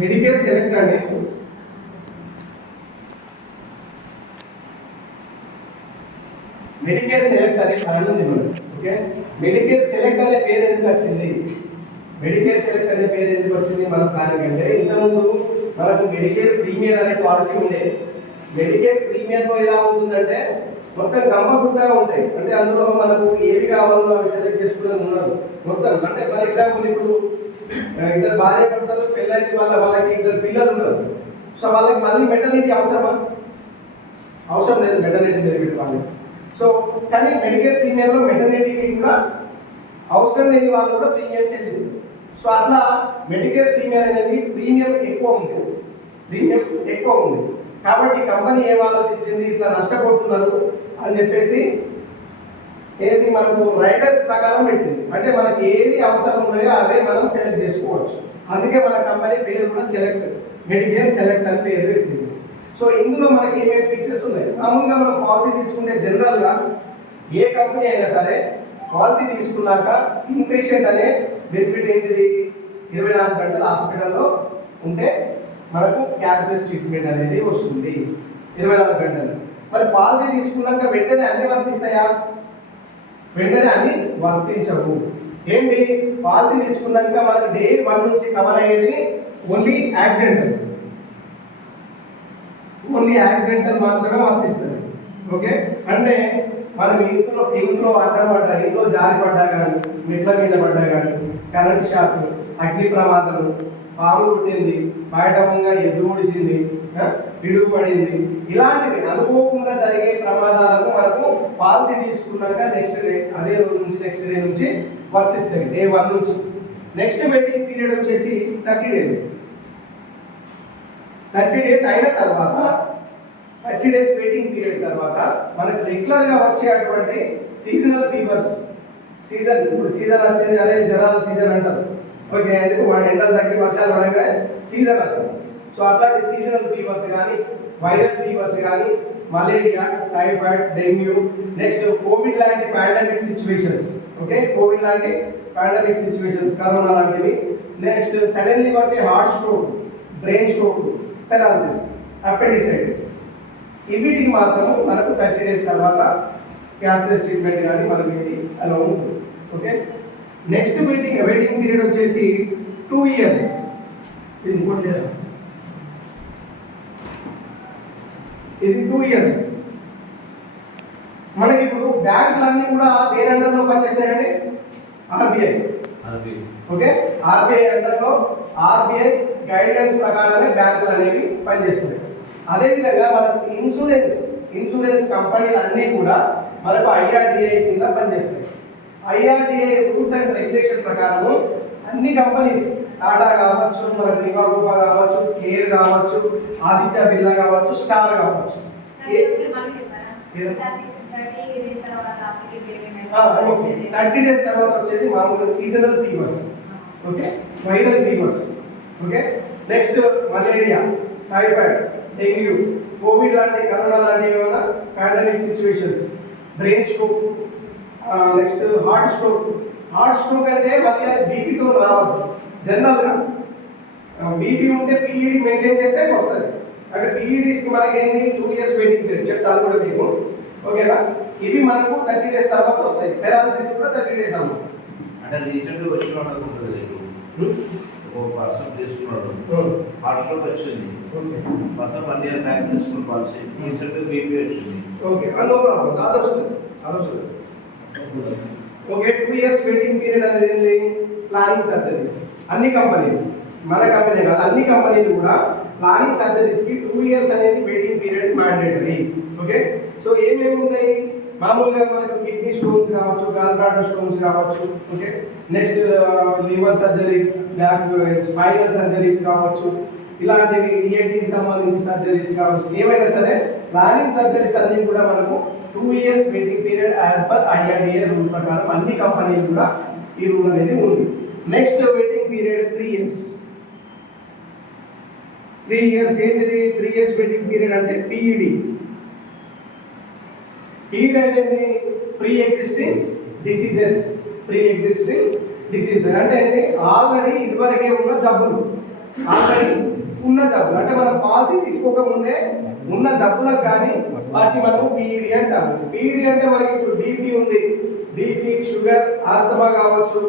Medicare select అండి. Medicare select అనే plan ఉంది మనకి. ఓకే, మెడికేర్ సెలెక్ట్ అనే పేరు ఎందుకు వచ్చింది? మెడికేర్ సెలెక్ట్ అనే పేరు ఎందుకు వచ్చింది మన ప్లాన్ అంటే, ఇంతకుముందు మనకు మెడికేర్ ప్రీమియర్ అనే పాలసీ ఉండే. మెడికేర్ ప్రీమియర్లో ఎలా ఉంటుందంటే మొత్తం గంపగుత్తగా ఉంటాయి. అంటే అందులో మనకు ఏవి కావాలో అవి సెలెక్ట్ చేసుకునేది ఉండదు మొత్తం. అంటే ఫర్ ఎగ్జాంపుల్ ఇప్పుడు ఇద్దరు భార్య భర్తలు పెళ్ళైంది, వాళ్ళకి ఇద్దరు పిల్లలు ఉన్నారు. సో వాళ్ళకి మళ్ళీ మెటర్నిటీ అవసరమా? అవసరం లేదు మెటర్నిటీ బెనిఫిట్ వాళ్ళకి. సో కానీ మెడికేర్ ప్రీమియంలో మెటర్నిటీకి కూడా అవసరం లేని వాళ్ళు కూడా ప్రీమియం చెల్లిస్తారు. సో అట్లా మెడికేర్ ప్రీమియం అనేది ప్రీమియం ఎక్కువ ఉంది, ప్రీమియం ఎక్కువ ఉంది. కాబట్టి కంపెనీ ఏం ఆలోచించింది, ఇట్లా నష్టపోతున్నారు అని చెప్పేసి ఏది మనకు రైడర్స్ ప్రకారం పెట్టింది. అంటే మనకి ఏది అవసరం ఉన్నాయో అవే మనం సెలెక్ట్ చేసుకోవచ్చు. అందుకే మన కంపెనీ పేరు కూడా సెలెక్ట్, మెడికేర్ సెలెక్ట్ అని పేరు పెట్టింది. సో ఇందులో మనకి ఏమేమి ఫీచర్స్ ఉన్నాయి? మామూలుగా మనం పాలసీ తీసుకుంటే జనరల్గా ఏ కంపెనీ అయినా సరే పాలసీ తీసుకున్నాక ఇన్పేషెంట్ అనే బెనిఫిట్ ఏంటిది, 24 గంటలు హాస్పిటల్లో ఉంటే మనకు క్యాష్లెస్ ట్రీట్మెంట్ అనేది వస్తుంది 24 గంటలు. మరి పాలసీ తీసుకున్నాక వెంటనే అన్ని వర్తిస్తాయా? వెంటనే అన్ని వర్తించవు. ఏంటి, పాలసీ తీసుకున్నాక మనకు డే 1 నుంచి కవర్ అయ్యేది ఓన్లీ యాక్సిడెంటల్, ఓన్లీ యాక్సిడెంటల్ మాత్రమే వర్తిస్తుంది. ఓకే, అంటే మనం ఇంట్లో అడ్డపడ్డా, ఇంట్లో జారిపడ్డా కానీ, మెట్ల మీద పడ్డా కానీ, కరెంట్ షాక్, అగ్ని ప్రమాదం, పాము కుట్టింది, బయటంగా ఎద్దు ఊడిసింది, పిడుగు పడింది, ఇలాంటివి అనుకోకుండా జరిగే ప్రమాదాలకు మనకు పాలసీ తీసుకున్నాక నెక్స్ట్ డే, అదే రోజు నుంచి నెక్స్ట్ డే నుంచి వర్తిస్తాయి, డే 1 నుంచి. నెక్స్ట్ వెయిటింగ్ పీరియడ్ వచ్చేసి 30 days. 30 days అయిన తర్వాత, 30 days వెయిటింగ్ పీరియడ్ తర్వాత మనకు రెగ్యులర్గా వచ్చేటువంటి సీజనల్ ఫీవర్స్, సీజన్ ఇప్పుడు సీజన్ వచ్చింది అనే జనాల సీజన్ అంటారు. ఓకే, ఎందుకు మన ఎండలు తగ్గి వర్షాలు పడగానే సీజన్ అంటారు. సో అట్లాంటి సీజనల్ ఫీవర్స్ కానీ, వైరల్ ఫీవర్స్ కానీ, malaria, typhoid, dengue, next Covid లాంటి పాండమిక్ సిచ్యువేషన్స్. ఓకే, కోవిడ్ లాంటి పాండమిక్ సిచ్యువేషన్స్, కరోనా లాంటివి. నెక్స్ట్ సడన్లీ వచ్చే heart stroke, brain stroke, paralysis, appendicitis, వీటికి మాత్రం మనకు 30 days తర్వాత క్యాష్లెస్ ట్రీట్మెంట్ కానీ మనకి ఇది అలా ఉంటుంది. ఓకే, నెక్స్ట్ వెయిటింగ్ పీరియడ్ వచ్చేసి 2 years. ఇది ఇంకోటి, ఇది 2 years. మనకి ఇప్పుడు బ్యాంకులన్నీ కూడా దేని అండర్లో పనిచేస్తాయండి? ఆర్బీఐ. ఓకే, ఆర్బీఐ అండర్లో ఆర్బీఐ గైడ్లైన్స్ ప్రకారమే బ్యాంకులు అనేవి పనిచేస్తున్నాయి. అదేవిధంగా మనకు ఇన్సూరెన్స్ కంపెనీలు అన్నీ కూడా మనకు ఐఆర్డిఏ కింద పనిచేస్తాయి. ఐఆర్డిఏ రూల్స్ అండ్ రెగ్యులేషన్ ప్రకారము అన్ని కంపెనీస్, టాటా కావచ్చు, మనకు నివాగుపా కావచ్చు, కేర్ కావచ్చు, ఆదిత్య బిర్లా కావచ్చు, స్టార్ కావచ్చు, 30 days తర్వాత వచ్చేది మామూలుగా seasonal fevers. Okay, viral fevers. Okay, next malaria, typhoid, dengue, Covid లాంటి, కరోనా లాంటి ఏమైనా pandemic situations, brain stroke, next heart stroke. Heart stroke అంటే మళ్ళీ అది బీపీతో రావద్దు. జనరల్గా బీపీ ఉంటే పీఈడీ మెన్షన్ చేస్తే వస్తుంది. అంటే పీఈడీస్కి మనకేంది 2 years వెయిటింగ్ పీరియడ్ చెప్తాను కూడా మీకు. ఓకేనా, ఇవి మనకు 30 days తర్వాత వస్తాయి. పెరాలసిస్ కూడా 30 days అన్నమాట. అంటే రీసెంట్గా వచ్చిన ఒక పర్సన్ తీసుకున్నాడు, హార్ట్ స్ట్రోక్ వచ్చింది, పర్సన్ 1 year బ్యాక్ తీసుకున్న పాలసీ, రీసెంట్గా బీపీ వచ్చింది. ఓకే, నో ప్రాబ్లం, అది వస్తుంది. ఓకే, 2 years వెయిటింగ్ పీరియడ్ అనేది ప్లానింగ్ సర్జరీస్. అన్ని కంపెనీలు, మన కంపెనీ కాదు, అన్ని కంపెనీలు కూడా ప్లానింగ్ సర్జరీస్కి 2 years అనేది waiting period mandatory. Okay, so ఏమేమి ఉంటాయి? మామూలుగా మనకు కిడ్నీ స్టోన్స్ కావచ్చు, గాల్ బ్లాడర్ స్టోన్స్ కావచ్చు. Okay, next liver surgery, spinal surgeries కావచ్చు, ఇలాంటివి ఈఎన్టీకి సంబంధించి సర్జరీస్ కావచ్చు. ఏమైనా సరే ప్లానింగ్ సర్జరీస్ అన్ని కూడా మనకు 2 years waiting period as per IRDA rule ప్రకారం అన్ని కంపెనీలు కూడా ఈ రూల్ అనేది ఉంది. Next waiting period 3 years. 3 years ఏంటిది? 3 years వెయిటింగ్ పీరియడ్ అంటే పీఈడి. పీఈడి అనేది ప్రీ ఎగ్జిస్టింగ్ డిసీజెస్. అంటే ఆల్రెడీ ఇదివరకే ఉన్న జబ్బులు, ఆల్రెడీ ఉన్న జబ్బులు అంటే మనం పాలసీ తీసుకోకముందే ఉన్న జబ్బులకు కానీ వాటిని మనం పీఈడి అంటాము. పీఈడి అంటే మనకి ఇప్పుడు బీపీ ఉంది, బీపీ, షుగర్, ఆస్తమా కావచ్చు,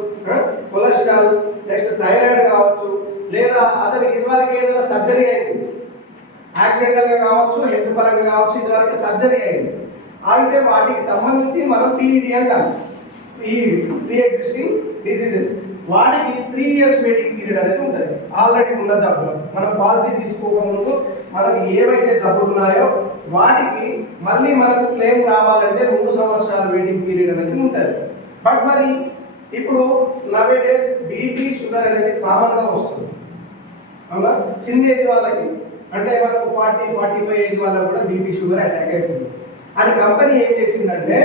కొలెస్ట్రాల్, నెక్స్ట్ థైరాయిడ్ కావచ్చు, లేదా అతనికి ఇదివరకు ఏదైనా సర్జరీ అయింది, యాక్సిడెంటల్గా కావచ్చు, హెల్త్ పరంగా కావచ్చు, ఇదివరకు సర్జరీ అయింది, అయితే వాటికి సంబంధించి మనం పీఈడి అంటాం. పీఈడి ప్రీ ఎగ్జిస్టింగ్ డిసీజెస్, వాటికి 3 years వెయిటింగ్ పీరియడ్ అనేది ఉంటుంది. ఆల్రెడీ ఉన్న జబ్బులు మనం పాలసీ తీసుకోకముందు మనకి ఏవైతే జబ్బులు ఉన్నాయో వాటికి మళ్ళీ మనకు క్లెయిమ్ రావాలంటే 3 సంవత్సరాల వెయిటింగ్ పీరియడ్ అనేది ఉంటుంది. బట్ మరి ఇప్పుడు నవే డేస్ బీపీ, షుగర్ అనేది కామన్గా వస్తుంది. అవునా, చిన్న ఏజ్ వాళ్ళకి అంటే మనకు 40-45 ఏజ్ వాళ్ళకి కూడా బీపీ, షుగర్ అటాక్ అవుతుంది. అని కంపెనీ ఏం చేసిందంటే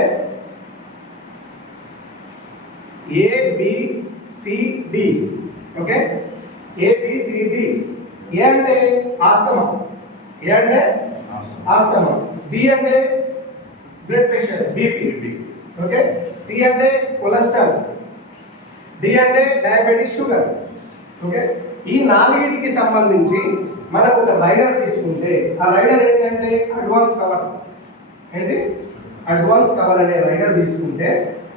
ABCD, ఓకే, ABCD. ఏ అంటే ఆస్తమా, ఏ అంటే ఆస్తమా, బి అంటే blood pressure BP, okay, C అంటే కొలెస్ట్రాల్, డి అంటే డయాబెటిస్ షుగర్, ఓకే. ఈ 4టికి సంబంధించి మనకు ఒక రైడర్ తీసుకుంటే ఆ రైడర్ ఏంటంటే అడ్వాన్స్ కవర్. ఏంటి అడ్వాన్స్ కవర్ అనే రైడర్ తీసుకుంటే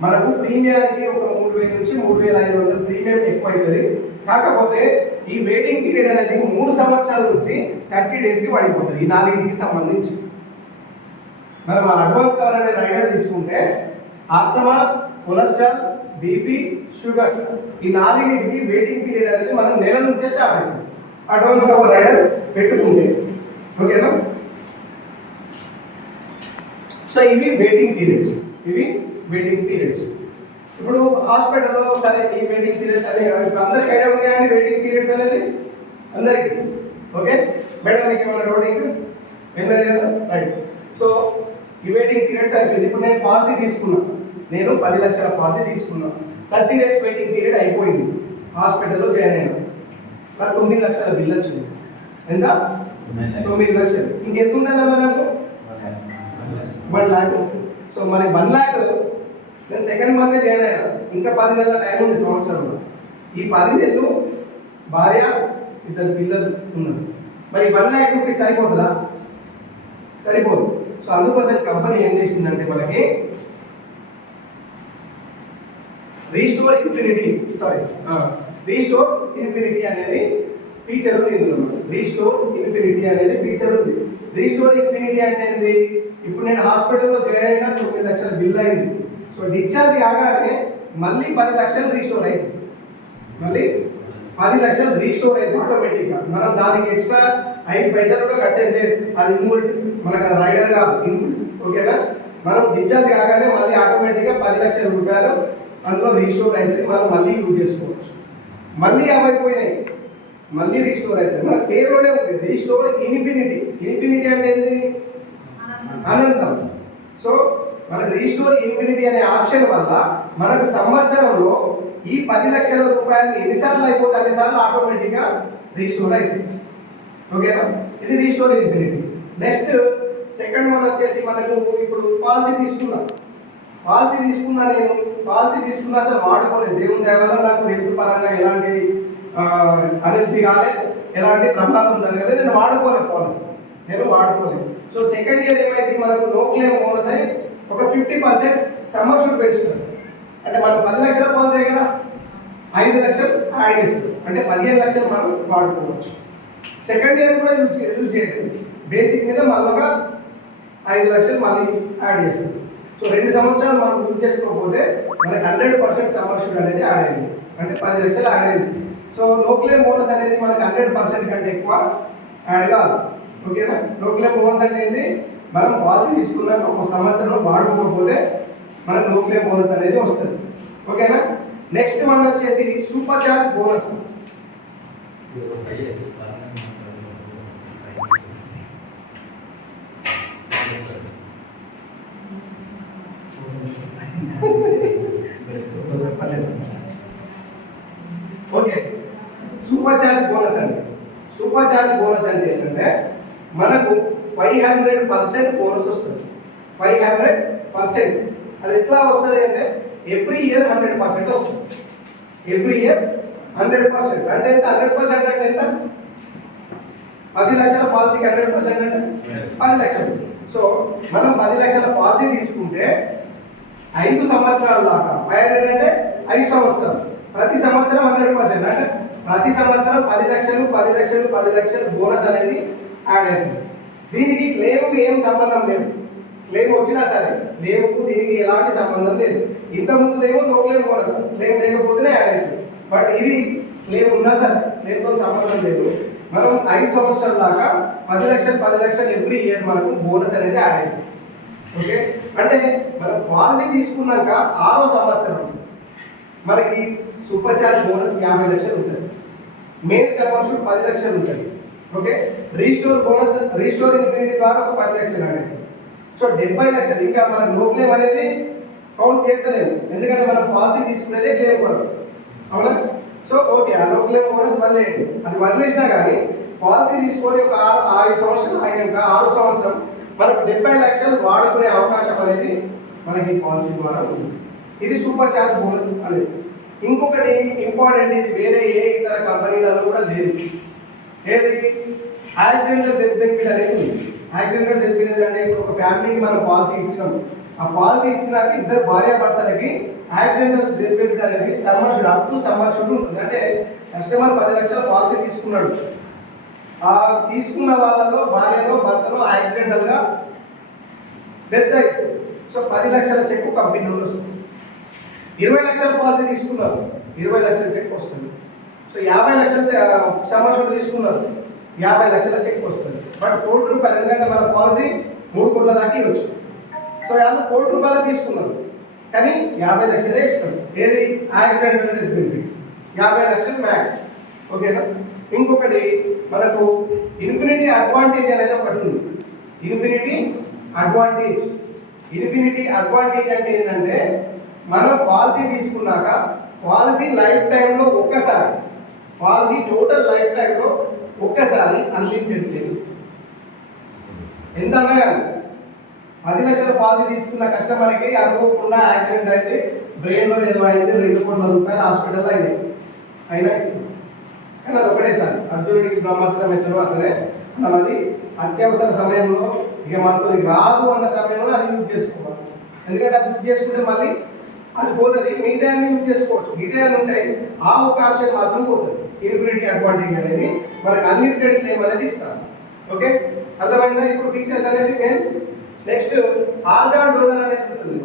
మనకు ప్రీమియానికి ఒక 3000 నుంచి 3500 ప్రీమియం ఎక్కువ అవుతుంది. కాకపోతే ఈ వెయిటింగ్ పీరియడ్ అనేది 3 సంవత్సరాల నుంచి 30 daysకి పడిపోతుంది. ఈ 4టికి సంబంధించి మనం ఆ అడ్వాన్స్ కవర్ అనే రైడర్ తీసుకుంటే ఆస్తమా, కొలెస్ట్రాల్, బీపీ, షుగర్ ఈ 4టికి వెయిటింగ్ పీరియడ్ అనేది మనం నెల నుంచే స్టార్ట్ అవుతుంది అడ్వాన్స్ కవర్ రైడర్ పెట్టుకుంటే, ఓకేనా. సో ఇవి వెయిటింగ్ పీరియడ్స్, ఇవి వెయిటింగ్ పీరియడ్స్. ఇప్పుడు హాస్పిటల్లో సరే ఈ వెయిటింగ్ పీరియడ్స్ అనేవి అందరికి ఐడియా ఉన్నాయండి. వెయిటింగ్ పీరియడ్స్ అనేది అందరికీ ఓకే. మేడం మీకు ఏమైనా డౌట్ ఇంకా ఏం లేదు కదా, రైట్. సో ఈ వెయిటింగ్ పీరియడ్స్ అయిపోయింది. ఇప్పుడు నేను పాలసీ తీసుకున్నా, నేను 10 లక్షల పాలసీ తీసుకున్నా, 30 days వెయిటింగ్ పీరియడ్ అయిపోయింది, హాస్పిటల్లో జాయిన్ అయినా, నాకు 9 లక్షల బిల్ వచ్చింది. ఎంత? 9 లక్షలు. ఇంకెంత ఉంటుంది అన్న నాకు 1 lakh. సో మరి 1 lakh నేను సెకండ్ మంత్ జాయిన్ అయ్యా, ఇంకా 10 నెలల టైం ఉంది సంవత్సరంలో. ఈ 10 నెలలు భార్య, 2 పిల్లలు ఉన్నారు. మరి 1 lakh రూపీస్ సరిపోతుందా? సరిపోదు. సో అందుకోసం కంపెనీ ఏం చేసిందంటే మనకి రీస్టోర్ ఇన్ఫినిటీ అనేది ఫీచర్ ఉంది ఇందులో. రీస్టోర్ ఇన్ఫినిటీ అనేది ఫీచర్ ఉంది. రీస్టోర్ ఇన్ఫినిటీ అంటే ఏంది? ఇప్పుడు నేను హాస్పిటల్లో జాయిన్ అయినా 9 లక్షల బిల్ అయింది. సో డిశ్చార్జ్ కాగానే మళ్ళీ 10 లక్షలు రీస్టోర్ అయింది, మళ్ళీ 10 లక్షలు రీస్టోర్ అయింది ఆటోమేటిక్గా. మనం దానికి ఎక్స్ట్రా 5 పైసలు కూడా కట్టేది, అది ఇన్వోల్ట్ మనకు అది రైడర్ కాదు, ఓకేనా. మనం డిశ్చార్జ్ కాగానే మళ్ళీ ఆటోమేటిక్గా 10 లక్షల రూపాయలు అందులో రీస్టోర్ అవుతుంది, మనం మళ్ళీ యూజ్ చేసుకోవచ్చు. మళ్ళీ అవైపోయినాయి, మళ్ళీ రీస్టోర్ అవుతుంది. మన పేరులోనే ఉంది రీస్టోర్ ఇన్ఫినిటీ. ఇన్ఫినిటీ అంటే ఏంటి? అనంతం. సో మనకు రీస్టోర్ ఇన్ఫినిటీ అనే ఆప్షన్ వల్ల మనకు సంవత్సరంలో ఈ 10 లక్షల రూపాయలు ఎన్నిసార్లు అయిపోతే అన్నిసార్లు ఆటోమేటిక్గా రీస్టోర్ అవుతుంది, ఓకేనా. ఇది restore infinity. Next second one వచ్చేసి మనకు ఇప్పుడు పాలసీ తీసుకున్నా నేను పాలసీ తీసుకున్నా అసలు వాడుకోలేదు. దేవుని దయ వల్ల నాకు హెల్త్ పరంగా ఎలాంటి అనిర్తి కాలేదు, ఎలాంటి ప్రమాదం జరగలేదు, నేను వాడుకోలేదు పాలసీ, నేను వాడుకోలేదు. సో సెకండ్ ఇయర్ ఏమైంది, మనకు నో క్లెయిమ్ బోనస్ అని ఒక 50% సమ్మర్ షూట్ పెంచుతారు. అంటే మనం 10 లక్షల పాలసీ కదా, 5 లక్షలు యాడ్ చేస్తారు, అంటే 15 లక్షలు మనం వాడుకోవచ్చు. సెకండ్ ఇయర్ కూడా యూజ్ చేయలేదు, బేసిక్ మీద మళ్ళీ 5 లక్షలు మళ్ళీ యాడ్ చేస్తారు. సో 2 సంవత్సరాలు మనం యూజ్ చేసుకోకపోతే మనకి 100% సమ్మర్ షూట్ అనేది యాడ్ అయింది, అంటే 10 లక్షలు యాడ్ అయింది. సో నో క్లెయిమ్ బోనస్ అనేది మనకి 100% కంటే ఎక్కువ యాడ్ కాదు, ఓకేనా. నో క్లెయిమ్ బోనస్ అంటే ఏంటి? మనం పాలసీ తీసుకున్నాక 1 సంవత్సరంలో వాడుకోకపోతే మనకు నో క్లెయిమ్ బోనస్ అనేది వస్తుంది, ఓకేనా. నెక్స్ట్ మనం వచ్చేసి super charge bonus. Okay, super charge bonus అంటే ఏంటంటే మనకు 500% బోనస్ వస్తుంది. 500%. అది ఎట్లా వస్తుంది అంటే ఎవ్రీ ఇయర్ 100% వస్తుంది. ఎవ్రీ ఇయర్ 100% అంటే ఎంత? 100% అంటే ఎంత? 10 లక్షల పాలసీకి 100% అంటే 10 లక్షలు. సో మనం 10 లక్షల పాలసీ తీసుకుంటే 5 సంవత్సరాల దాకా 500 అంటే 5 సంవత్సరాలు, ప్రతి సంవత్సరం 100%, అంటే ప్రతి సంవత్సరం 10 లక్షలు 10 లక్షలు 10 లక్షలు బోనస్ అనేది యాడ్ అవుతుంది. దీనికి క్లెయిమ్కి ఏం సంబంధం లేదు. క్లెయిమ్ వచ్చినా సరే క్లెయిమ్కు దీనికి ఎలాంటి సంబంధం లేదు. ఇంతకుముందు ఏమో నో క్లెయిమ్ బోనస్, క్లెయిమ్ లేకపోతేనే యాడ్ అవుతుంది. బట్ ఇది క్లెయిమ్ ఉన్నా సరే క్లెయిమ్తో సంబంధం లేదు. మనం 5 సంవత్సరాల దాకా 10 లక్షలు ఎవ్రీ ఇయర్ మనకు బోనస్ అనేది యాడ్ అవుతుంది. ఓకే, అంటే మనం పాలసీ తీసుకున్నాక 6వ సంవత్సరం మనకి సూపర్ ఛార్జ్ బోనస్ 50 లక్షలు ఉంటుంది. మెయిన్ సమ్మర్షూట్ 10 లక్షలు ఉంటుంది. Okay, restore bonus, restore infinity ద్వారా ఒక 10 లక్షలు అనేది. సో 70 లక్షలు. ఇంకా మనకు నో క్లెయిమ్ అనేది కౌంట్ చేస్తలేము, ఎందుకంటే మనం పాలసీ తీసుకునేదే క్లెయిమ్ కొరకు, అవునా? సో ఓకే, ఆ నో క్లెయిమ్ బోనస్ వదిలేయండి. అది వదిలేసినా కానీ పాలసీ తీసుకొని ఒక 5 సంవత్సరాలు అయినాక 6వ సంవత్సరం మనకు 70 లక్షలు వాడుకునే అవకాశం అనేది మనకి పాలసీ ద్వారా ఉంది. ఇది సూపర్ ఛార్జ్ బోనస్ అనేది. ఇంకొకటి ఇంపార్టెంట్, ఇది వేరే ఏ ఇతర కంపెనీలలో కూడా లేదు. ఏది? యాక్సిడెంటల్ డెత్ బెనిఫిట్ అనేది ఉంది. యాక్సిడెంటల్ డెత్ బెనిఫిట్ అంటే ఇప్పుడు ఒక ఫ్యామిలీకి మనం పాలసీ ఇచ్చినాం. ఆ పాలసీ ఇచ్చినాక ఇద్దరు భార్యాభర్తలకి యాక్సిడెంటల్ డెత్ బెనిఫిట్ అనేది సమ్మర్షుడ్, అప్ టు సమ్మర్షుడ్ ఉంటుంది. అంటే కస్టమర్ 10 లక్షల పాలసీ తీసుకున్నాడు. ఆ తీసుకున్న వాళ్ళలో భార్యలో భర్తలో యాక్సిడెంటల్గా డెత్ అయింది. సో 10 లక్షల చెక్ కంపెనీ నుండి వస్తుంది. 20 లక్షల పాలసీ తీసుకున్నారు, 20 లక్షల చెక్ వస్తుంది. సో 50 లక్షల సమ్మర్షుడ్ తీసుకున్నారు, 50 లక్షల చెక్ వస్తుంది. బట్ ₹1,00,00,000, ఎందుకంటే మన పాలసీ 3 కోట్ల దాకా ఇవ్వచ్చు. సో 1,00,00,000 రూపాయలు తీసుకున్నారు, కానీ 50 లక్షలే ఇస్తాం. ఏది? యాక్సిడెంటల్ డెత్ బెనిఫిట్ 50 లక్షలు మ్యాక్స్. ఓకేనా? ఇంకొకటి మనకు ఇన్ఫినిటీ అడ్వాంటేజ్ అనేది ఒకటి ఉంది. Infinity advantage. ఇన్ఫినిటీ అడ్వాంటేజ్ అంటే ఏంటంటే మనం పాలసీ తీసుకున్నాక పాలసీ లైఫ్ టైంలో ఒక్కసారి, పాలసీ టోటల్ లైఫ్ టైంలో ఒక్కసారి అన్లిమిటెడ్ క్లెయిమ్స్. ఎంత అనగా 10 లక్షల పాలసీ తీసుకున్న కస్టమర్కి అనుకోకుండా యాక్సిడెంట్ అయితే బ్రెయిన్లో ఏదో అయింది, ₹2,00,00,000 హాస్పిటల్లో అయినా ఇస్తుంది. కానీ అది ఒకటేసారి అర్జునుడికి బ్రహ్మాస్త్రం ఎత్తడం అట్లనే మనం అది అత్యవసర సమయంలో ఇక మనతో రాదు అన్న సమయంలో అది యూజ్ చేసుకోవాలి. ఎందుకంటే అది యూజ్ చేసుకుంటే మళ్ళీ అది పోతుంది, మిగతా యూజ్ చేసుకోవచ్చు. మిగతా ఉంటాయి, ఆ ఒక ఆప్షన్ మాత్రం పోతుంది. ఇన్ఫినిటీ అడ్వాంటేజ్ అనేది మనకు అన్లిమిటెడ్ క్లెయిమ్ అనేది ఇస్తాను. ఓకే, అర్థమైందా? ఇప్పుడు ఫీచర్స్ అనేవి నేను నెక్స్ట్ ఆర్గాన్ డోనర్ అనేది ఉంటుంది.